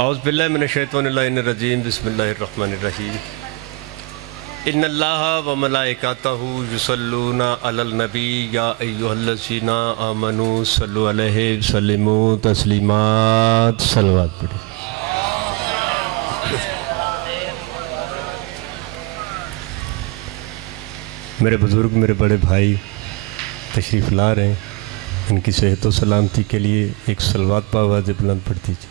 اعوذ باللہ من الشیطان الرجیم بسم اللہ الرحمن الرحیم ان اللہ و ملائکتہ یصلون علی النبی یا ایھا الذین آمنوا صلوا علیہ وسلموا تسلیمات صلوات پڑھیں۔ میرے بزرگ میرے بڑے بھائی تشریف لا رہے ہیں، ان کی صحت و سلامتی کے لیے ایک صلوات پاواز بلند پڑھ دیجیے۔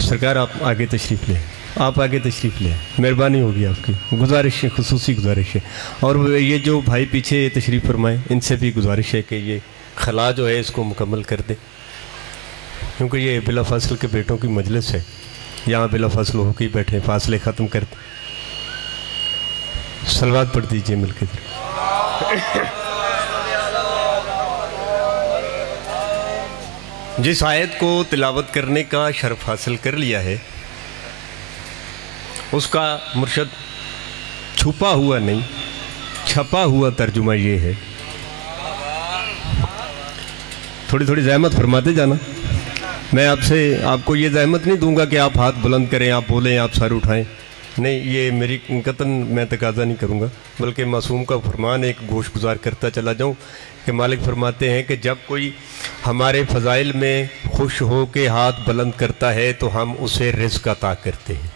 سرکار آپ آگے تشریف لیں، آپ آگے تشریف لیں، مہربانی ہوگی آپ کی، گزارش ہے، خصوصی گزارش ہے۔ اور یہ جو بھائی پیچھے تشریف فرمائیں ان سے بھی گزارش ہے کہ یہ خلا جو ہے اس کو مکمل کر دیں، کیونکہ یہ بلا فاصل کے بیٹوں کی مجلس ہے، یہاں بلا فاصل ہو کے بیٹھے، فاصلے ختم کر دیں۔ صلوات پڑھ دیجئے مل کے۔ جس آیت کو تلاوت کرنے کا شرف حاصل کر لیا ہے اس کا مرشد چھپا ہوا نہیں چھپا ہوا ترجمہ یہ ہے۔ تھوڑی تھوڑی زحمت فرماتے جانا، میں آپ کو یہ زحمت نہیں دوں گا کہ آپ ہاتھ بلند کریں، آپ بولیں، آپ سر اٹھائیں، نہیں، یہ میری قطعاً میں تقاضا نہیں کروں گا، بلکہ معصوم کا فرمان ایک گوش گزار کرتا چلا جاؤں کہ مالک فرماتے ہیں کہ جب کوئی ہمارے فضائل میں خوش ہو کے ہاتھ بلند کرتا ہے تو ہم اسے رزق عطا کرتے ہیں،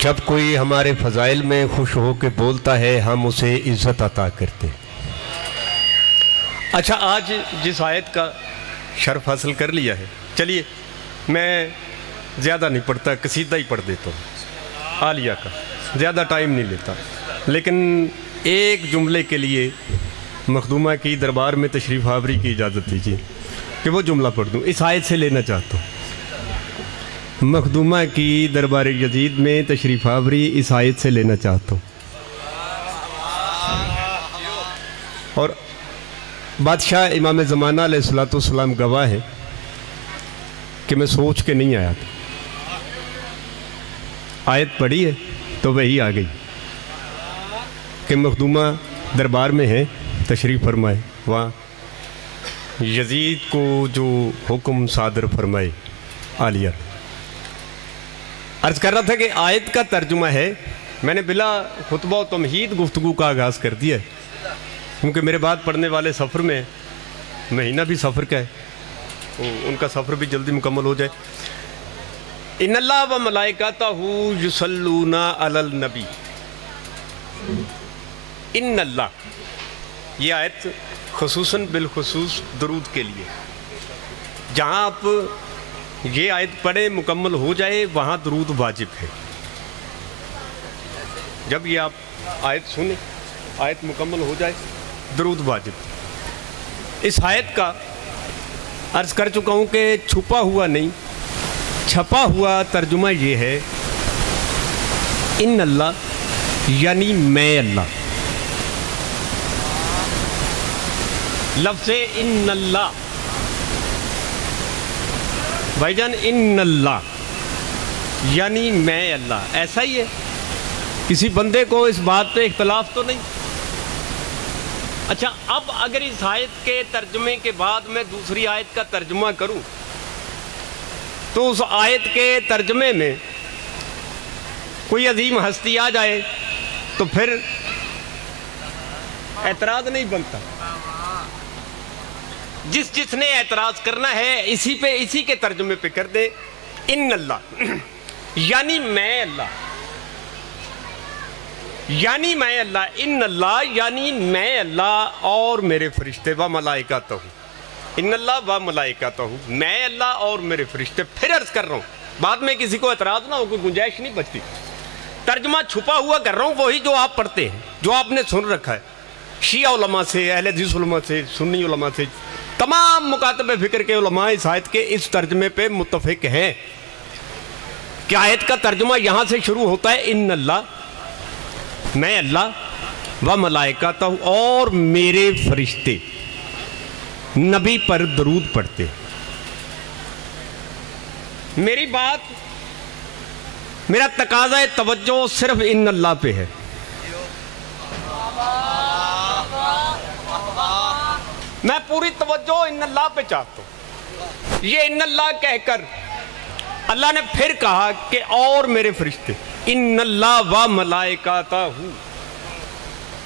جب کوئی ہمارے فضائل میں خوش ہو کے بولتا ہے ہم اسے عزت عطا کرتے ہیں۔ اچھا، آج جس آیت کا شرف حاصل کر لیا ہے، چلیے میں زیادہ نہیں پڑھتا، قصیدہ ہی پڑھ دیتا ہوں عالیہ کا، زیادہ ٹائم نہیں لیتا، لیکن ایک جملے کے لیے مخدومہ کی دربار میں تشریف آوری کی اجازت دیجیے کہ وہ جملہ پڑھ دوں، اس آیت سے لینا چاہتا ہوں۔ مخدومہ کی دربار یزید میں تشریف آوری اس آیت سے لینا چاہتا ہوں، اور بادشاہ امام زمانہ علیہ السلام گواہ ہے کہ میں سوچ کے نہیں آیا تھا، آیت پڑھی ہے تو وہی آ گئی کہ مخدومہ دربار میں ہے، تشریف فرمائے، وہاں یزید کو جو حکم صادر فرمائے عالیہ۔ عرض کر رہا تھا کہ آیت کا ترجمہ ہے، میں نے بلا خطبہ و تمہید گفتگو کا آغاز کر دیا ہے، کیونکہ میرے بعد پڑھنے والے سفر میں مہینہ بھی سفر کا ہے، ان کا سفر بھی جلدی مکمل ہو جائے۔ ان اللہ و ملائکتہ یصلون علی النبی، ان اللہ، یہ آیت خصوصاً بالخصوص درود کے لیے، جہاں آپ یہ آیت پڑھیں مکمل ہو جائے وہاں درود واجب ہے۔ جب یہ آپ آیت سنیں، آیت مکمل ہو جائے، درود واجب۔ اس آیت کا عرض کر چکا ہوں کہ چھپا ہوا نہیں چھپا ہوا ترجمہ یہ ہے، ان اللہ یعنی میں اللہ، لفظ ان اللہ، بھائی جان ان اللہ یعنی میں اللہ، ایسا ہی ہے، کسی بندے کو اس بات پہ اختلاف تو نہیں۔ اچھا، اب اگر اس آیت کے ترجمے کے بعد میں دوسری آیت کا ترجمہ کروں تو اس آیت کے ترجمے میں کوئی عظیم ہستی آ جائے تو پھر اعتراض نہیں بنتا، جس نے اعتراض کرنا ہے اسی کے ترجمے پہ کر دے، ان اللہ یعنی میں اللہ، یعنی میں اللہ، ان اللہ یعنی میں اللہ اور میرے فرشتے، و ملائکتہ، ان اللہ و ملائکتہ، میں اللہ اور میرے فرشتے۔ پھر عرض کر رہا ہوں، بعد میں کسی کو اعتراض نہ ہو، کوئی گنجائش نہیں بچتی، ترجمہ چھپا ہوا کر رہا ہوں، وہی جو آپ پڑھتے ہیں، جو آپ نے سن رکھا ہے شیعہ علماء سے، اہل حدیث علماء سے، سنی علماء سے، تمام مکاتب فکر کے علماء اس آیت کے اس ترجمے پہ متفق ہیں کہ آیت کا ترجمہ یہاں سے شروع ہوتا ہے، ان اللہ میں اللہ و ملائکتہ اور میرے فرشتے نبی پر درود پڑھتے۔ میری بات، میرا تقاضا توجہ صرف ان اللہ پہ ہے، میں پوری توجہ ان اللہ پہ چاہتا ہوں. یہ ان اللہ کہہ کر اللہ نے پھر کہا کہ اور میرے فرشتے، ان اللہ و ملائکتہ،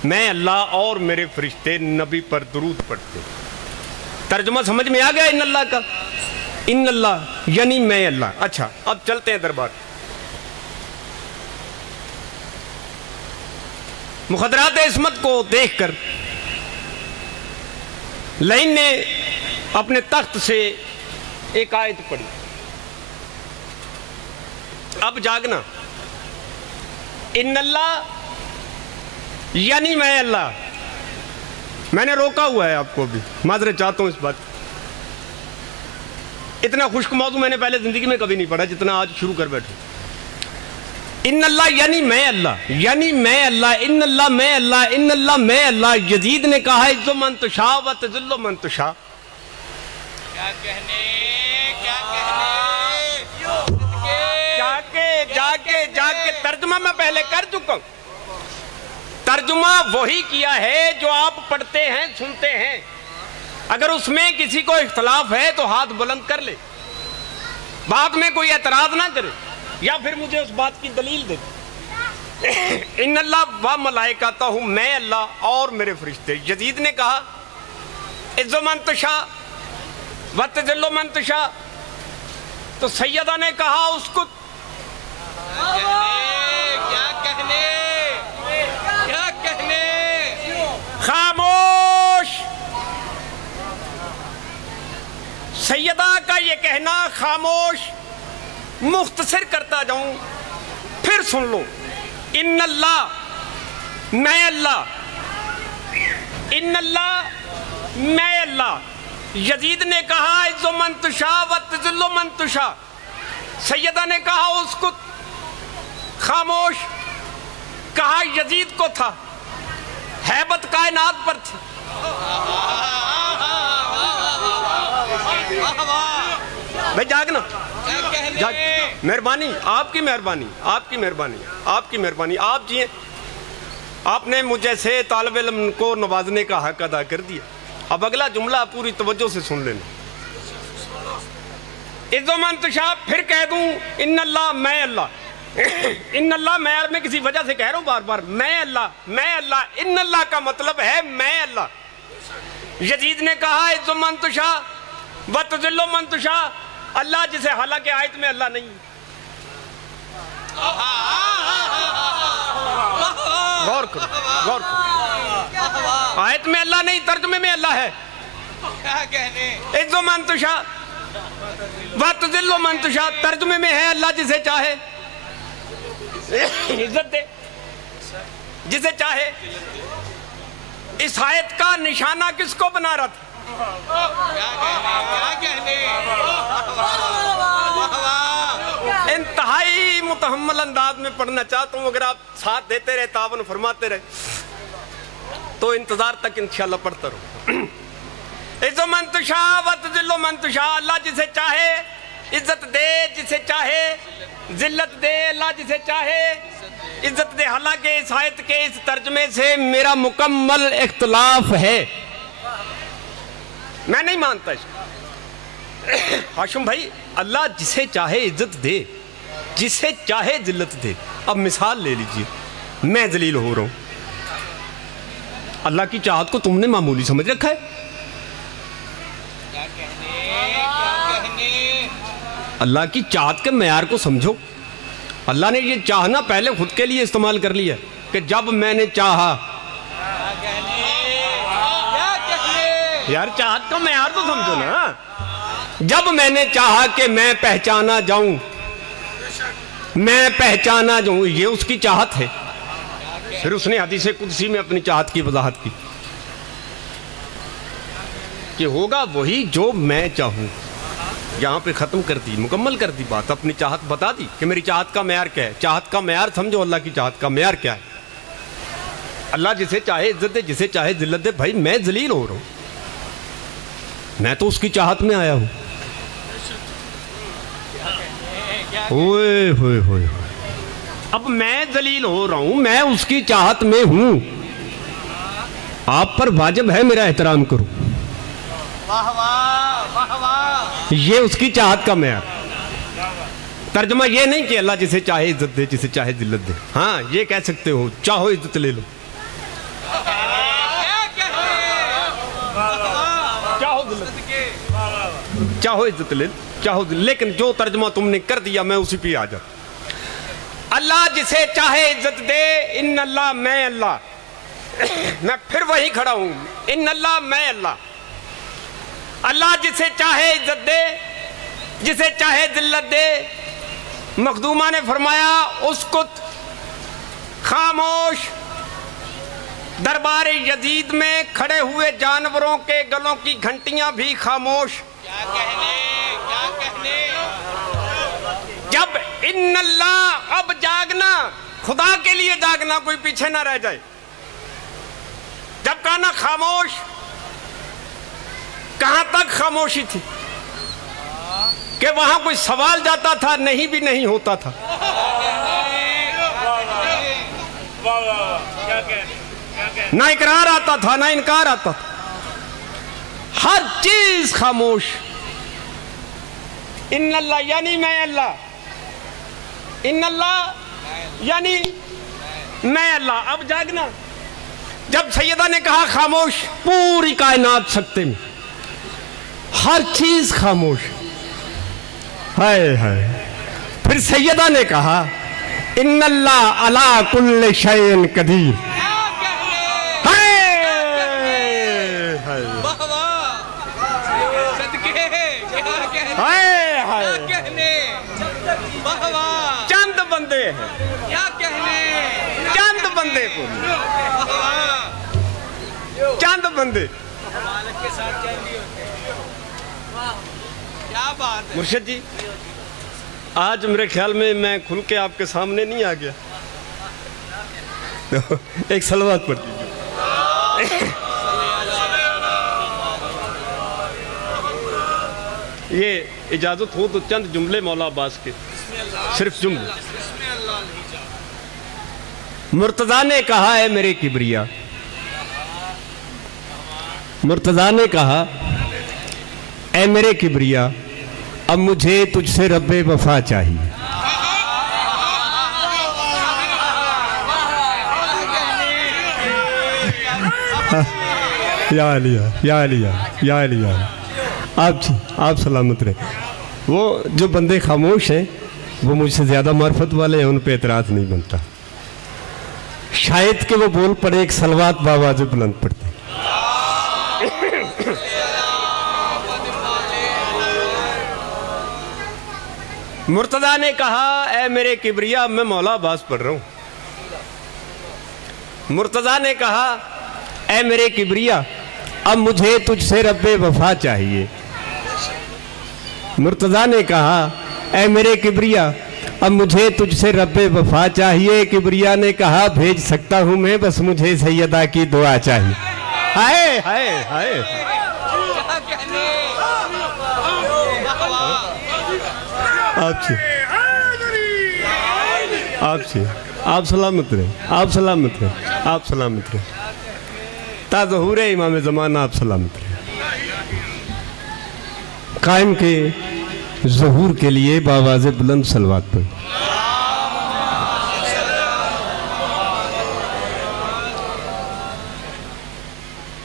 میں اللہ اور میرے فرشتے نبی پر درود پڑھتے. ترجمہ سمجھ میں آ گیا ان اللہ کا؟ ان اللہ یعنی میں اللہ. اچھا اب چلتے ہیں دربار. مخدرات عصمت کو دیکھ کر لعین نے اپنے تخت سے ایک آیت پڑھی. اب جاگنا. ان اللہ یعنی میں اللہ. میں نے روکا ہوا ہے آپ کو بھی، معذرت چاہتا ہوں اس بات. اتنا خشک موضوع میں نے پہلے زندگی میں کبھی نہیں پڑھا جتنا آج شروع کر بیٹھوں. ان اللہ یعنی میں اللہ، یعنی میں اللہ، ان اللہ میں اللہ، ان اللہ میں اللہ. یزید نے کہا عز من تشاء و تذل من تشاء. کیا کہنے جا کے ترجمہ میں پہلے کر چکا ہوں. ترجمہ وہی کیا ہے جو آپ پڑھتے ہیں سنتے ہیں. اگر اس میں کسی کو اختلاف ہے تو ہاتھ بلند کر لے، بعد میں کوئی اعتراض نہ کرے، یا پھر مجھے اس بات کی دلیل دے. ان اللہ و ملائکتہ، میں اللہ اور میرے فرشتے. یزید نے کہا عز من تشاء و تذل من تشاء، تو سیدہ نے کہا اس کو کیا کہنے خاموش. سیدہ کا یہ کہنا خاموش. مختصر کرتا جاؤں پھر سن لو. ان اللہ میں اللہ، ان اللہ میں اللہ. یزید نے کہا عز من تشاء و تذل من تشاء. سیدہ نے کہا اس کو خاموش. کہا یزید کو تھا، ہیبت کائنات پر تھی. بھائی جاگنا، مہربانی، آپ کی مہربانی، آپ کی مہربانی، آپ کی مہربانی. آپ جی آپ نے مجھ جیسے طالب علم کو نوازنے کا حق ادا کر دیا. اب اگلا جملہ پوری توجہ سے سن لینا. عز من تشاء پھر کہہ دوں ان اللہ میں اللہ. ان اللہ میں کسی وجہ سے کہہ رہا ہوں بار بار. میں اللہ، میں اللہ. ان اللہ کا مطلب ہے میں اللہ. یزید نے کہا عز من تشاء و تذل من تشاء. اللہ جسے حالانکہ آیت میں اللہ نہیں. غور کرو، غور کرو. آیت میں اللہ نہیں، ترجمے میں اللہ ہے. کیا کہنے عز من تشاء و تذل من تشاء. ترجمے میں ہے اللہ جسے چاہے عزت دے، جسے چاہے. اس آیت کا نشانہ کس کو بنا رہا تھا؟ انتہائی متحمل انداز میں پڑھنا چاہتا ہوں. اگر آپ ساتھ دیتے رہے، تعاون فرماتے رہے تو انتظار تک انشاءاللہ پڑھتا رہوں. عز من تشاء و تذل من تشاء. اللہ جسے چاہے عزت دے، جسے چاہے ذلت دے. اللہ جسے چاہے عزت دے. حالانکہ اس آیت کے اس ترجمے سے میرا مکمل اختلاف ہے. میں نہیں مانتا اس کو. ہاشم بھائی، اللہ جسے چاہے عزت دے، جسے چاہے ذلت دے. اب مثال لے لیجئے، میں ذلیل ہو رہا ہوں. اللہ کی چاہت کو تم نے معمولی سمجھ رکھا ہے. اللہ کی چاہت کے معیار کو سمجھو. اللہ نے یہ چاہنا پہلے خود کے لیے استعمال کر لیا کہ جب میں نے چاہا. یار چاہت کا معیار تو سمجھو نا. جب میں نے چاہا کہ میں پہچانا جاؤں، میں پہچانا جاؤں، یہ اس کی چاہت ہے. پھر اس نے حدیث قدسی میں اپنی چاہت کی وضاحت کی کہ ہوگا وہی جو میں چاہوں. یہاں پہ ختم کر دی، مکمل کر دی بات. اپنی چاہت بتا دی کہ میری چاہت کا معیار کیا ہے. چاہت کا معیار سمجھو. اللہ کی چاہت کا معیار کیا ہے؟ اللہ جسے چاہے عزت دے، جسے چاہے ذلت دے. بھائی میں ذلیل ہو رہا ہوں، میں تو اس کی چاہت میں آیا ہوں. ہوئے ہوئے ہوئے. اب میں ذلیل ہو رہا ہوں، میں اس کی چاہت میں ہوں. آپ پر واجب ہے میرا احترام کرو. واہ واہ واہ واہ. یہ اس کی چاہت کا معیار. ترجمہ یہ نہیں کہ اللہ جسے چاہے عزت دے جسے چاہے ذلت دے. ہاں یہ کہہ سکتے ہو چاہو عزت لے لو, چاہو عزت لے لو, چاہو, لیکن جو ترجمہ تم نے کر دیا میں اسی پہ آ جاتا. اللہ جسے چاہے عزت دے, ان اللہ میں اللہ. میں پھر وہی کھڑا ہوں, ان اللہ میں اللہ. اللہ جسے چاہے عزت دے جسے چاہے ذلت دے. مخدومہ نے فرمایا اسکت, خاموش. دربار یزید میں کھڑے ہوئے جانوروں کے گلوں کی گھنٹیاں بھی خاموش. کیا کہنے, کیا کہنے. جب ان اللہ, اب جاگنا, خدا کے لیے جاگنا, کوئی پیچھے نہ رہ جائے. جب کہا نا خاموش, کہاں تک خاموشی تھی کہ وہاں کوئی سوال جاتا تھا نہیں بھی نہیں ہوتا تھا. نہ اقرار آتا تھا نہ انکار آتا تھا, ہر چیز خاموش. ان اللہ یعنی میں اللہ, ان اللہ یعنی میں اللہ. اب جاگنا. جب سیدہ نے کہا خاموش, پوری کائنات سکتے میں ہر چیز خاموش. ہائے ہائے. پھر سیدہ نے کہا ان اللہ علی کل شیء قدیر. چند بندے ہیں, چند بندے, چند بندے. مرشد جی آج میرے خیال میں کھل کے آپ کے سامنے نہیں آ گیا. ایک صلوات پڑھ دیجیے. یہ اجازت ہو تو چند جملے مولا عباس کے, صرف جملے. مرتضیٰ نے کہا اے میرے کبریا, مرتضیٰ نے کہا اے میرے کبریا, اب مجھے تجھ سے رب وفا چاہیے. یا علیہ یا علیہ یا علیہ. آپ سلامت رہے. وہ جو بندے خاموش ہیں وہ مجھ سے زیادہ معرفت والے ہیں, ان پہ اعتراض نہیں بنتا. شاید کہ وہ بول پڑے ایک صلوات باواز بلند پڑتے. مرتضیٰ نے کہا اے میرے کبریا, میں مولا عباس پڑھ رہا ہوں. مرتضیٰ نے کہا اے میرے کبریا, اب مجھے تجھ سے رب وفا چاہیے. مرتضیٰ نے کہا اے میرے کبریا, اب مجھے تجھ سے رب وفا چاہیے. کبریا نے کہا بھیج سکتا ہوں میں, بس مجھے سیدہ کی دعا چاہیے. ہائے ہائے ہائے. آپ سلامت رہے, آپ سلامت رہے, آپ سلامت رہے. تا ظہور امام زمانہ آپ سلامت رہے. قائم کے ظہور کے لیے باواز بلند صلوات پڑھ.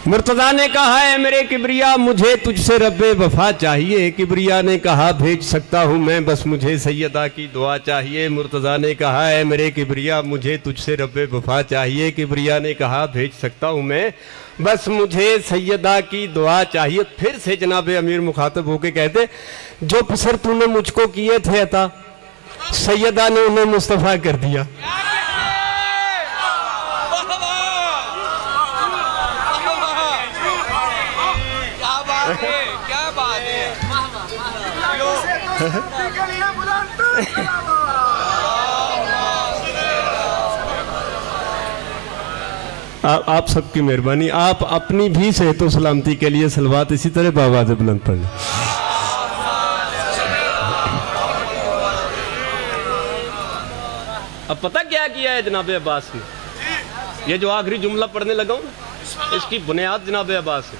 مرتضیٰ نے کہا اے میرے کبریا, مجھے تجھ سے رب وفا چاہیے. کبریا نے کہا بھیج سکتا ہوں میں, بس مجھے سیدہ کی دعا چاہیے. مرتضیٰ نے کہا اے میرے کبریا, مجھے تجھ سے رب وفا چاہیے. کبریا نے کہا بھیج سکتا ہوں میں, بس مجھے سیدہ کی دعا چاہیے. پھر سے جناب امیر مخاطب ہو کے کہتے جو پسر تو نے مجھ کو کیے تھے عطا, سیدہ نے انہیں مصطفیٰ کر دیا. کیا بات ہے. آپ سب کی مہربانی. آپ اپنی بھی صحت و سلامتی کے لیے صلوات اسی طرح باواز بلند پڑھ لیں. اب پتہ کیا کیا ہے جناب عباس نے؟ یہ جو آخری جملہ پڑھنے لگا ہوں نا, اس کی بنیاد جناب عباس ہے.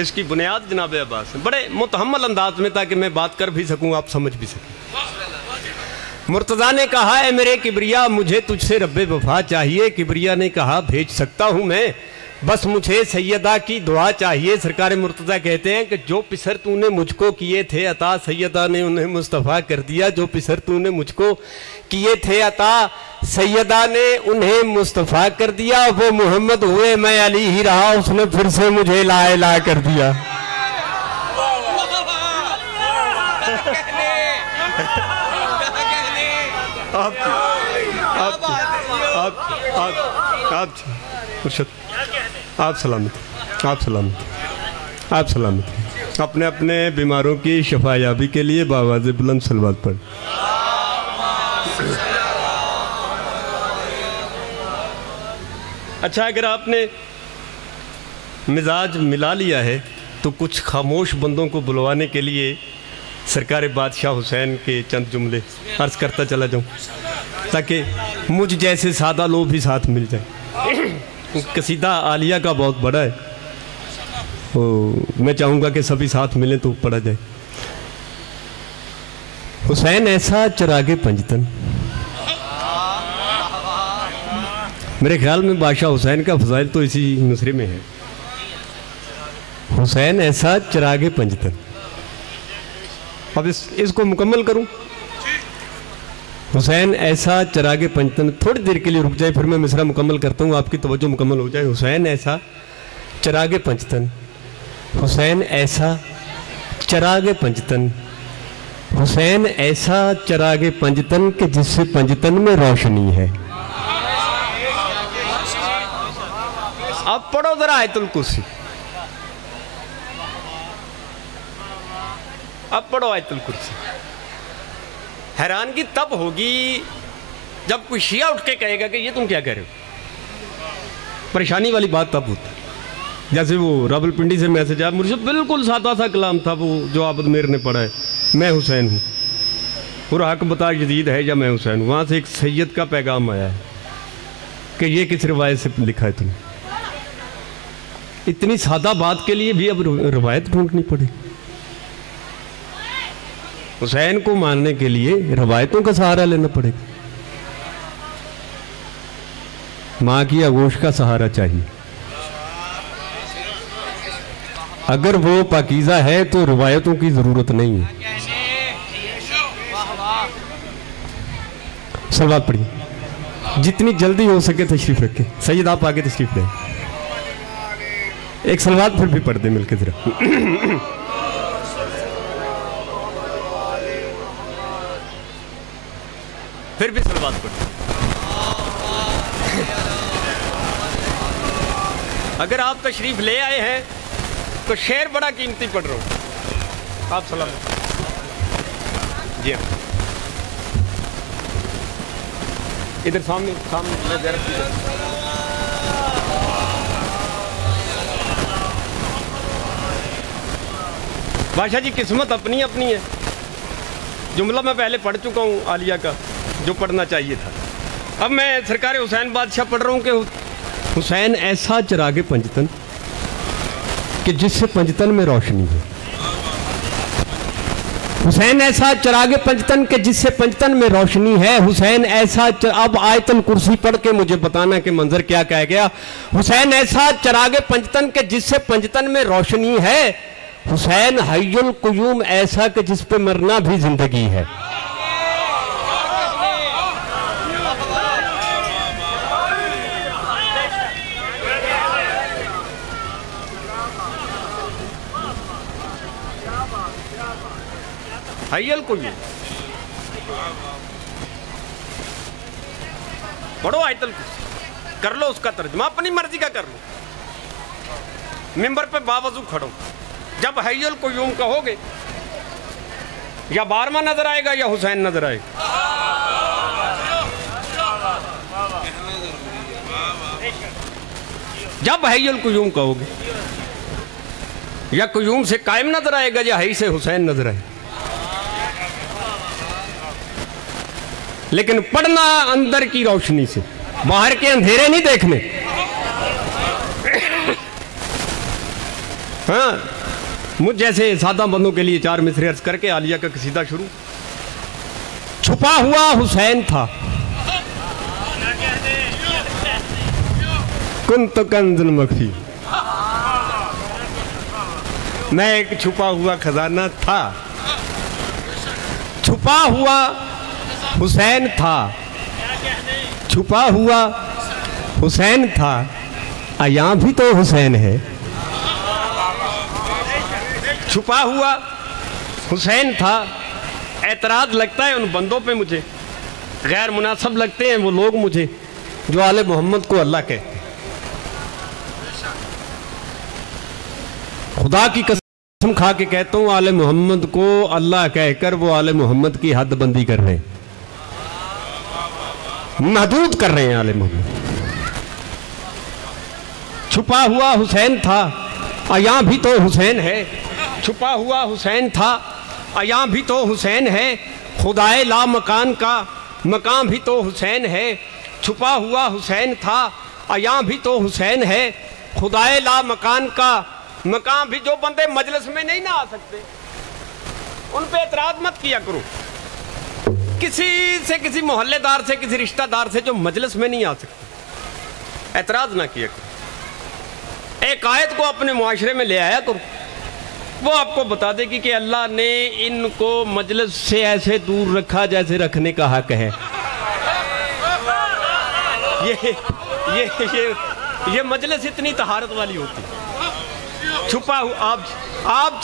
اس کی بنیاد جناب عباس ہے، بڑے متحمل انداز میں، تاکہ میں بات کر بھی سکوں، آپ سمجھ بھی سکیں۔ مرتضیٰ نے کہا اے میرے کبریا مجھے تجھ سے رب وفا چاہیے، کبریا نے کہا بھیج سکتا ہوں میں، بس مجھے سیدہ کی دعا چاہیے۔ سرکار مرتضیٰ کہتے ہیں کہ جو پسر تو نے مجھ کو کیے تھے عطا، سیدہ نے انہیں مصطفیٰ کر دیا۔ جو پسر تو نے مجھ کو کیے تھے عطا، سیدہ نے انہیں مصطفیٰ کر دیا۔ وہ محمد ہوئے میں علی ہی رہا، اس نے پھر سے مجھے لا الہ کر دیا۔ آپ سلامت، آپ سلامت، آپ سلامت۔ اپنے اپنے بیماروں کی شفا یابی کے لیے بآواز بلند صلوات پڑھ۔ اچھا، اگر آپ نے مزاج ملا لیا ہے تو کچھ خاموش بندوں کو بلوانے کے لیے سرکار بادشاہ حسین کے چند جملے عرض کرتا چلا جاؤں، تاکہ مجھ جیسے سادہ لوگ بھی ساتھ مل جائیں۔ قصیدہ عالیہ کا بہت بڑا ہے، میں چاہوں گا کہ سبھی ساتھ ملیں تو پڑھا جائے۔ حسین ایسا چراغ پنجتن، میرے خیال میں بادشاہ حسین کا فضائل تو اسی مصرے میں ہے۔ حسین ایسا چراغ پنجتن، اب اس کو مکمل کروں۔ حسین ایسا چراغ پنجتن، تھوڑی دیر کے لیے رک جائے، پھر میں مصرع مکمل کرتا ہوں، آپ کی توجہ مکمل ہو جائے۔ حسین ایسا چراغ پنجتن، حسین ایسا چراغ پنجتن، حسین ایسا چراغ پنجتن کہ جس سے پنجتن میں روشنی ہے۔ اب پڑھو ذرا آیت الکرسی، اب پڑھو آیت الکرسی۔ حیرانگی تب ہوگی جب کوئی شیعہ اٹھ کے کہے گا کہ یہ تم کیا کہہ رہے ہو۔ پریشانی والی بات تب ہوتی ہے، جیسے وہ راولپنڈی سے میسج آیا، مجھے بالکل سادہ سا کلام تھا وہ جو عابد میر نے پڑھا ہے، میں حسین ہوں، اور حق بتا یزید ہے یا میں حسین ہوں۔ وہاں سے ایک سید کا پیغام آیا ہے کہ یہ کس روایت سے لکھا ہے تم نے۔ اتنی سادہ بات کے لیے بھی اب روایت ڈھونڈنی پڑی۔ حسین کو ماننے کے لیے روایتوں کا سہارا لینا پڑے گا، ماں کی آغوش کا سہارا چاہیے۔ اگر وہ پاکیزہ ہے تو روایتوں کی ضرورت نہیں ہے۔ صلوات پڑھیے، جتنی جلدی ہو سکے تشریف رکھیں۔ سید آپ آگے تشریف لیں، ایک صلوات پھر بھی پڑھ دیں مل کے ذرا۔ پھر بھی صلوات پڑھیں۔ اگر آپ تشریف لے آئے ہیں تو شعر بڑا قیمتی پڑھ رہا ہوں، آپ سلام۔ جی ہاں، ادھر سامنے میں زیارت کی جائے۔ بادشاہ جی قسمت اپنی اپنی ہے، جملہ میں پہلے پڑھ چکا ہوں عالیہ کا جو پڑھنا چاہیے تھا۔ اب میں سرکار حسین بادشاہ پڑھ رہا ہوں کہ حسین ایسا چراغ پنجتن کہ جس سے پنجتن میں روشنی ہے۔ حسین ایسا چراغ پنجتن کہ جس سے پنجتن میں روشنی ہے۔ حسین ایسا اب آیت الکرسی پڑھ کے مجھے بتانا کہ منظر کیا کہا گیا۔ حسین ایسا چراغ پنجتن کہ جس سے پنجتن میں روشنی ہے۔ حسین حی القیوم ایسا کہ جس پہ مرنا بھی زندگی ہے۔ حی القیوم پڑھو آیت الکرسی، کر لو اس کا ترجمہ، اپنی مرضی کا کر لو۔ ممبر پہ باوضو کھڑو، جب حی القیوم کہو گے یا بارما نظر آئے گا یا حسین نظر آئے گا۔ جب حی القیوم کہو گے یا قیوم سے قائم نظر آئے گا یا حی سے حسین نظر آئے گا۔ لیکن پڑھنا اندر کی روشنی سے، باہر کے اندھیرے نہیں دیکھنے۔ ہاں مجھ جیسے سادہ بندوں کے لیے 4 مصرے عرض کر کے عالیہ کا قصیدہ شروع. چھپا ہوا حسین تھا کنت کنز مخفی، میں ایک چھپا ہوا خزانہ تھا. چھپا ہوا حسین تھا، چھپا ہوا حسین تھا، یہاں بھی تو حسین ہے. چھپا ہوا حسین تھا. اعتراض لگتا ہے ان بندوں پہ مجھے، غیر مناسب لگتے ہیں وہ لوگ مجھے جو آل محمد کو اللہ کہتے ہیں. خدا کی قسم کھا کے کہتا ہوں آل محمد کو اللہ کہہ کر وہ آل محمد کی حد بندی کر رہے ہیں، محدود کر رہے ہیں آل محمد. چھپا ہوا حسین تھا، یہاں بھی تو حسین ہے. چھپا ہوا حسین تھا، یہاں بھی تو حسین ہے. خدائے لا مکان کا مقام بھی تو حسین ہے. چھپا ہوا حسین تھا، یہاں بھی تو حسین ہے. خدائے لا مکان کا مقام بھی. جو بندے مجلس میں نہیں نہ آ سکتے ان پہ اعتراض مت کیا کرو. کسی سے، کسی محلے دار سے، کسی رشتہ دار سے جو مجلس میں نہیں آ سکتے اعتراض نہ کیا کرو. ایک آیت کو اپنے معاشرے میں لے آیا کرو، وہ آپ کو بتا دے گی کہ اللہ نے ان کو مجلس سے ایسے دور رکھا جیسے رکھنے کا حق ہے. یہ مجلس اتنی طہارت والی ہوتی. چھپا ہوا آپ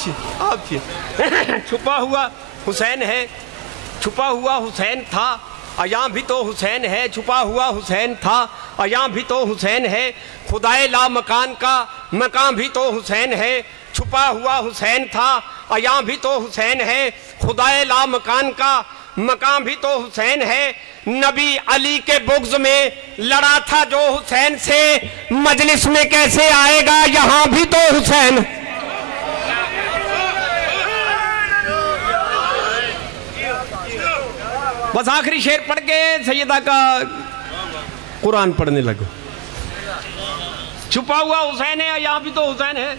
چھپا ہوا حسین ہے. چھپا ہوا حسین تھا، یہاں بھی تو حسین ہے. چھپا ہوا حسین تھا، یہاں بھی تو حسین ہے. خدائے لا مکان کا مقام بھی تو حسین ہے. چھپا ہوا حسین تھا، یہاں بھی تو حسین ہے. خدائے لا مکان کا مقام بھی تو حسین ہے. نبی علی کے بغض میں لڑا تھا جو حسین سے، مجلس میں کیسے آئے گا یہاں بھی تو حسین. بس آخری شعر پڑھ کے سیدہ کا قرآن پڑھنے لگو. چھپا ہوا حسین ہے، یہاں بھی تو حسین ہے.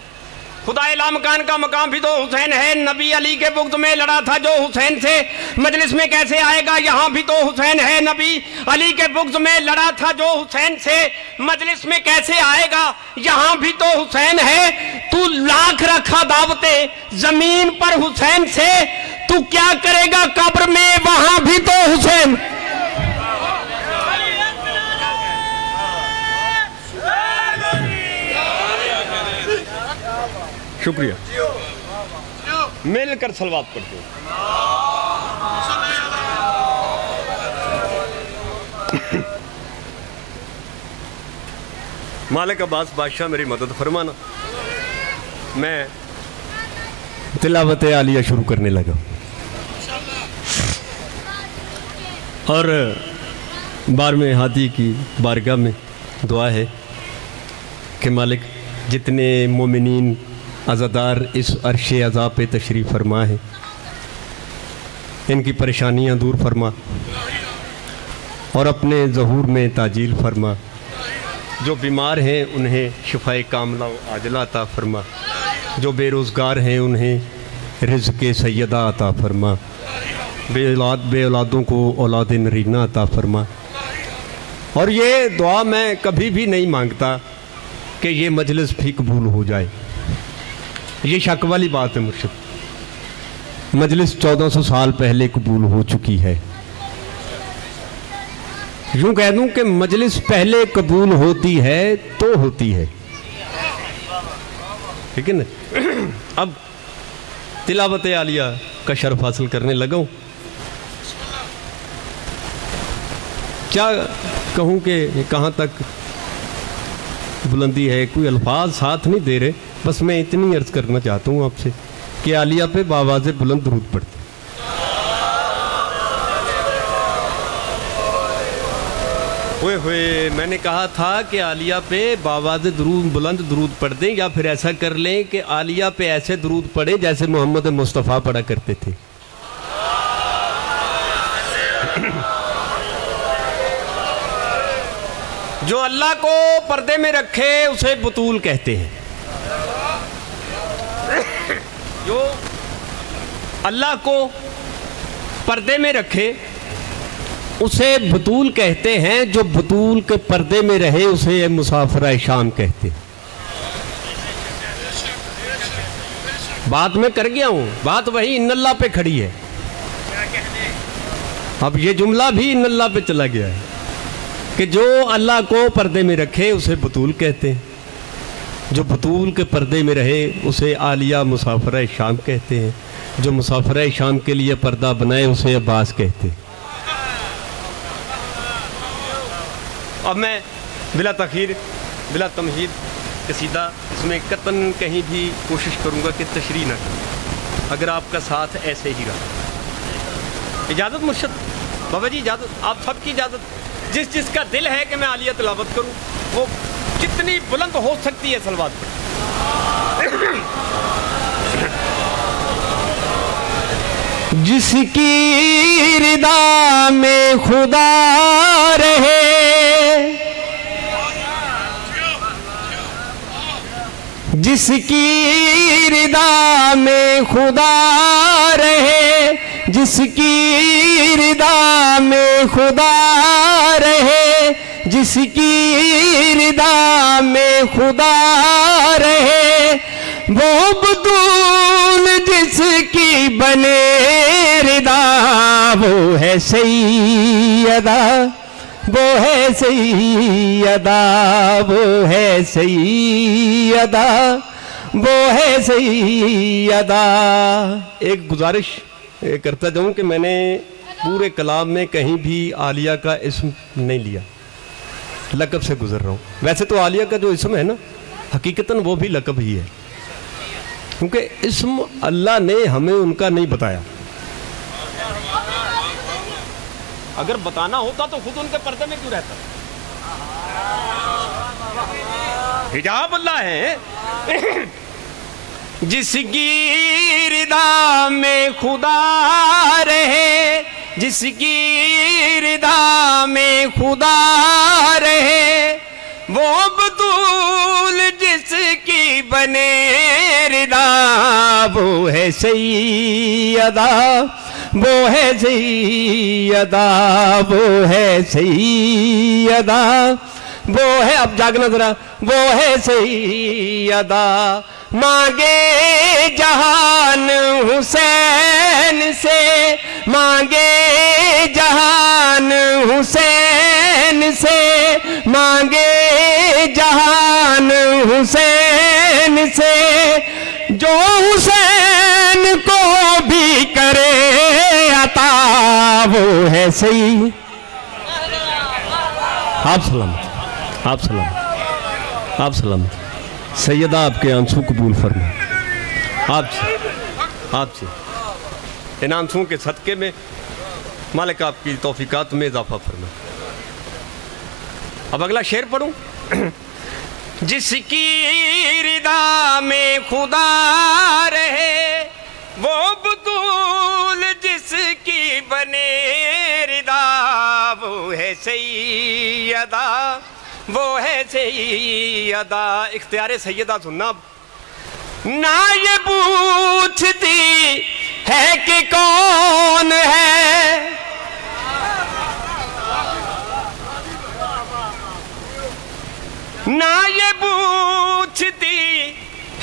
خدائے لا مکان کا مقام بھی تو حسین ہے. نبی علی کے بغض میں لڑا تھا جو حسین سے، مجلس میں کیسے آئے گا یہاں بھی تو حسین ہے. نبی علی کے بغض میں لڑا تھا جو حسین سے، مجلس میں کیسے آئے گا یہاں بھی تو حسین ہے. تو لاکھ رکھا دعوتیں زمین پر حسین سے، تو کیا کرے گا قبر میں وہاں بھی تو حسین. شکریہ. مل کر صلوات پڑھتے ہیں. مالک عباس بادشاہ میری مدد فرمانا. میں تلاوت عالیہ شروع کرنے لگا اور 12ویں ہادی کی بارگاہ میں دعا ہے کہ مالک جتنے مومنین عزادار اس عرش عزا پہ تشریف فرما ہے ان کی پریشانیاں دور فرما اور اپنے ظہور میں تاجیل فرما. جو بیمار ہیں انہیں شفائے کاملہ و عاجلہ عطا فرما. جو بے روزگار ہیں انہیں رزق سیدہ عطا فرما. بے اولادوں کو اولاد نرینہ عطا فرما. اور یہ دعا میں کبھی بھی نہیں مانگتا کہ یہ مجلس بھی قبول ہو جائے. یہ شک والی بات ہے مرشد. مجلس 1400 سال پہلے قبول ہو چکی ہے. یوں کہہ دوں کہ مجلس پہلے قبول ہوتی ہے تو ہوتی ہے. ٹھیک ہے نا. اب تلاوت عالیہ کا شرف حاصل کرنے لگا ہوں. کیا کہوں کہ کہاں تک بلندی ہے، کوئی الفاظ ساتھ نہیں دے رہے. بس میں اتنی عرض کرنا چاہتا ہوں آپ سے کہ عالیہ پہ بآواز بلند درود پڑھتے. ہوئے ہوئے میں نے کہا تھا کہ عالیہ پہ بآواز بلند درود پڑھ دیں، یا پھر ایسا کر لیں کہ عالیہ پہ ایسے درود پڑھیں جیسے محمد مصطفیٰ پڑھا کرتے تھے. جو اللہ کو پردے میں رکھے اسے بطول کہتے ہیں. جو اللہ کو پردے میں رکھے اسے بطول کہتے ہیں، جو بطول کے پردے میں رہے اسے مسافرہ شام کہتے ہیں۔ بات میں کر گیا ہوں، بات وہی ان اللہ پہ کھڑی ہے۔ اب یہ جملہ بھی ان اللہ پہ چلا گیا ہے کہ جو اللہ کو پردے میں رکھے اسے بطول کہتے ہیں، جو بطول کے پردے میں رہے اسے عالیہ مسافرہ شام کہتے ہیں، جو مسافرہ شام کے لیے پردہ بنائے اسے عباس کہتے ہیں۔ اب میں بلا تاخیر بلا تمہید قصیدہ اس میں قطعاً کہیں بھی کوشش کروں گا کہ تشریح نہ کروں، اگر آپ کا ساتھ ایسے ہی رہا۔ اجازت مرشد بابا جی، اجازت، آپ سب کی اجازت، جس جس کا دل ہے کہ میں عالیہ تلاوت کروں وہ کتنی بلند ہو سکتی ہے صلوات پر۔ جس کی رضا میں خدا رہے، جس کی رضا میں خدا رہے، جس کی رضا میں خدا رہے، جس کی رضا میں خدا رہے، وہ بطول جس کی بنے رضا، وہ ہے سیدہ، وہ ہے سیدہ، وہ ہے سیدہ، وہ ہے سیدہ۔ ایک گزارش کرتا جاؤں کہ میں نے پورے کلام میں کہیں بھی عالیہ کا اسم نہیں لیا، لقب سے گزر رہا ہوں۔ ویسے تو عالیہ کا جو اسم ہے نا حقیقتاً وہ بھی لقب ہی ہے، کیونکہ اسم اللہ نے ہمیں ان کا نہیں بتایا۔ اگر بتانا ہوتا تو خود ان کے پردے میں کیوں رہتا؟ حجاب اللہ ہے۔ جس کی رضا میں خدا رہے، جس کی رضا میں خدا رہے، وہ بطول جس کی بنے رضا، وہ ہے سیدہ، وہ ہے سیدہ، وہ ہے سیدہ، وہ ہے، اب جاگنا ذرا، وہ ہے سیدہ۔ مانگے جہان حسین سے، مانگے جہان حسین سے، مانگے جہان حسین سے، جو حسین کو بھی کرے عطا، وہ ہے سید۔ آپ سلامت، آپ سلامت، آپ سلامت۔ سیدہ آپ کے آنسو قبول فرما، آپ سے ان آنسوں کے صدقے میں مالک آپ کی توفیقات میں اضافہ فرما۔ اب اگلا شعر پڑھوں۔ جس کی رضا میں خدا رہے، وہ بطول جس کی بنے رضا، وہ ہے سیدہ، وہ ہے سیدہ۔ اختیار سیدہ سننا، نہ یہ پوچھتی ہے کہ کون ہے، نہ یہ پوچھتی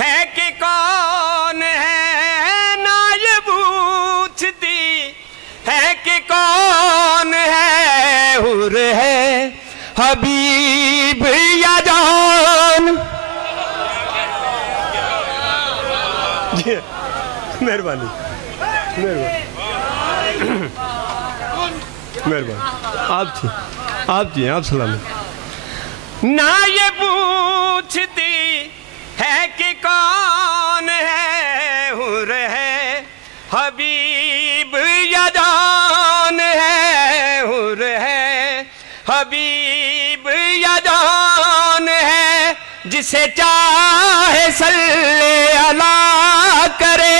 ہے کہ کون ہے، نہ یہ پوچھتی ہے کہ کون ہے، حور ہے حبیب یا جان۔ مہربانی مہربانی، آپ سلامت۔ نہ یہ پوچھتی ہے کہ کون ہے، حور ہے حبیب یا جان ہے، حور ہے حبیب یا جان ہے، جسے چاہے صلی اللہ کرے۔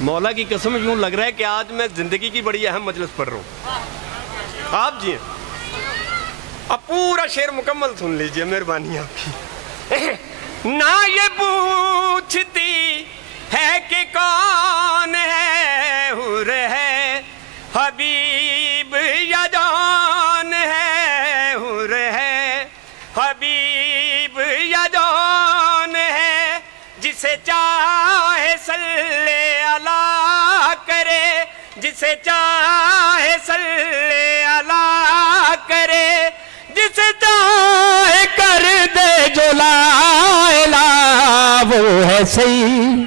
مولا کی قسم یوں لگ رہا ہے کہ آج میں زندگی کی بڑی اہم مجلس پڑھ رہا ہوں۔ آپ جی ہیں اب پورا شعر مکمل سن لیجئے، مہربانی آپ کی۔ نہ یہ پوچھتی ہے کہ کون ہے حور ہے حبیب یا جان ہے حور ہے حبیب یا جان ہے، جسے چاہے صلی اللہ کرے، جسے چاہے صلی اللہ کرے، جسے چاہے کر دے جو لا الہ وہ ہے صحیح۔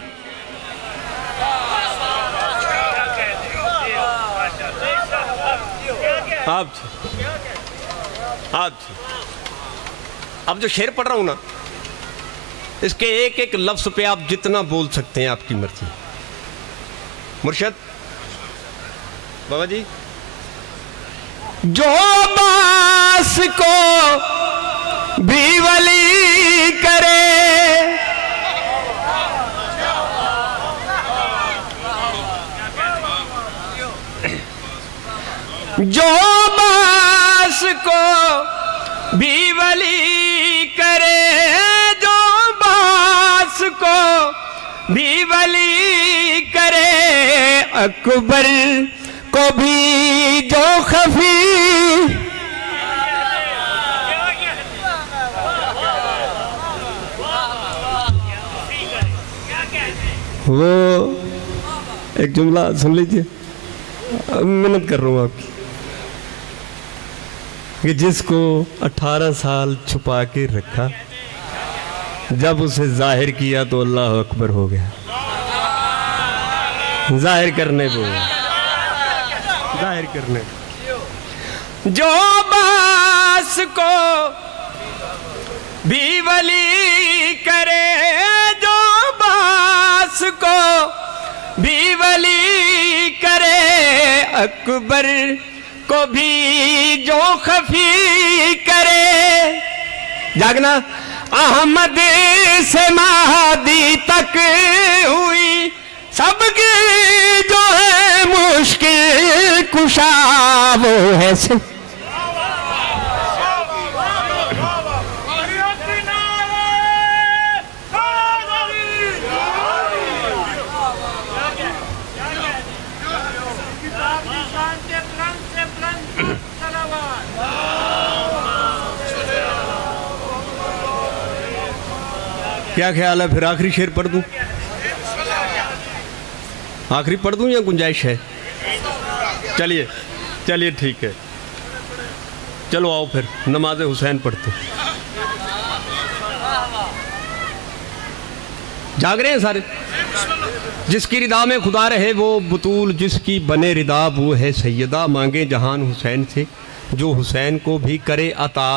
اب جو شعر پڑھ رہا ہوں نا، اس کے ایک ایک لفظ پہ آپ جتنا بول سکتے ہیں آپ کی مرضی۔ مرشد بابا جی، جو باس کو بھی ولی کرے، جو باس کو بھی ولی کرے، جو باس کو بھی ولی کرے، اکبر کو بھی جو خفی، وہ ایک جملہ سن لیجئے، محنت کر رہا ہوں آپ کی، کہ جس کو 18 سال چھپا کے رکھا، جب اسے ظاہر کیا تو اللہ اکبر ہو گیا۔ ظاہر کرنے کو، ظاہر کرنے کو، جو باس کو بھی ولی کرے، جو باس کو بھی ولی کرے، اکبر کو بھی جو خفی کرے۔ جاگنا، احمد سے مہدی تک ہوئی سب کی جو ہے مشکل کشا وہ ہے کیا خیال ہے؟ پھر آخری شعر پڑھ دوں؟ آخری پڑھ دوں یا گنجائش ہے؟ چلیے چلیے ٹھیک ہے، چلو آؤ پھر نماز حسین پڑھتے۔ جاگ رہے ہیں سارے؟ جس کی ردا میں خدا رہے وہ بطول، جس کی بنے ردا وہ ہے سیدہ، مانگے جہان حسین سے جو حسین کو بھی کرے عطا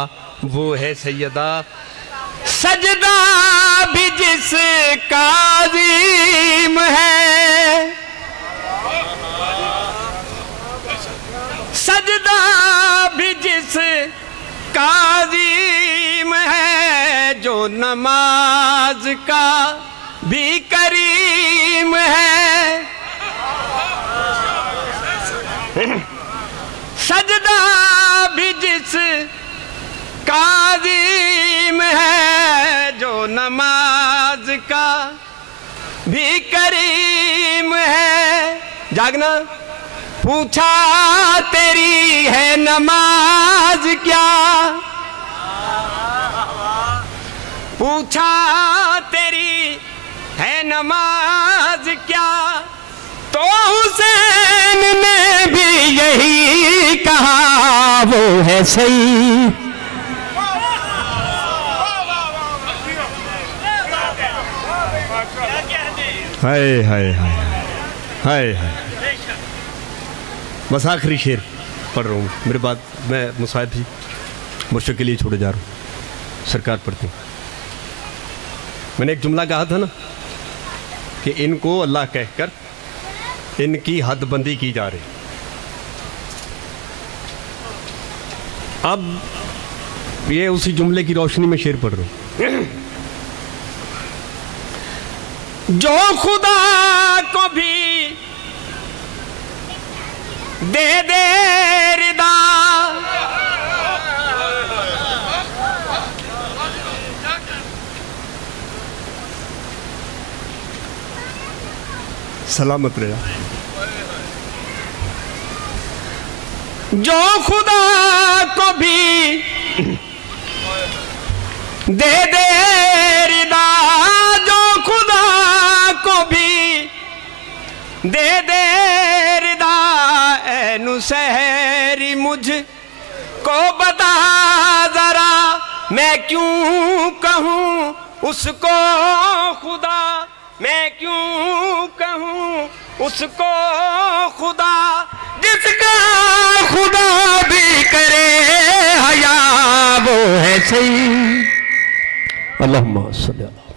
وہ ہے سیدہ۔ سجدہ بھی جس کا عظیم ہے، سجدہ بھی جس کا عظیم ہے، جو نماز کا بھی کریم ہے۔ سجدہ بھی جس کا عظیم ہے، جو نماز کا بھی کریم ہے۔ جاگنا، پوچھا تیری ہے نماز کیا، پوچھا تیری ہے نماز کیا، تو حسین نے بھی یہی کہا وہ ہے صحیح۔ ہائے ہائے ہائے ہائے ہائے، بس آخری شعر پڑھ رہا ہوں، میرے بعد میں مصاحب بھی مرشد کے لیے چھوڑے جا رہا ہوں، سرکار پڑھتے ہیں۔ میں نے ایک جملہ کہا تھا نا کہ ان کو اللہ کہہ کر ان کی حد بندی کی جا رہی۔ اب یہ اسی جملے کی روشنی میں شعر پڑھ رہا ہوں۔ جو خدا کو بھی دے دے ردا، سلامت رہا. جو خدا کو بھی دے دے ردا، جو خدا کو بھی دے دے ردا، اے نصیری مجھ کو بتا ذرا، میں کیوں کہوں اس کو خدا، میں کیوں کہوں اس کو خدا، جس کا خدا بھی کرے حیا وہ ہے سید. اللہم صلی اللہ.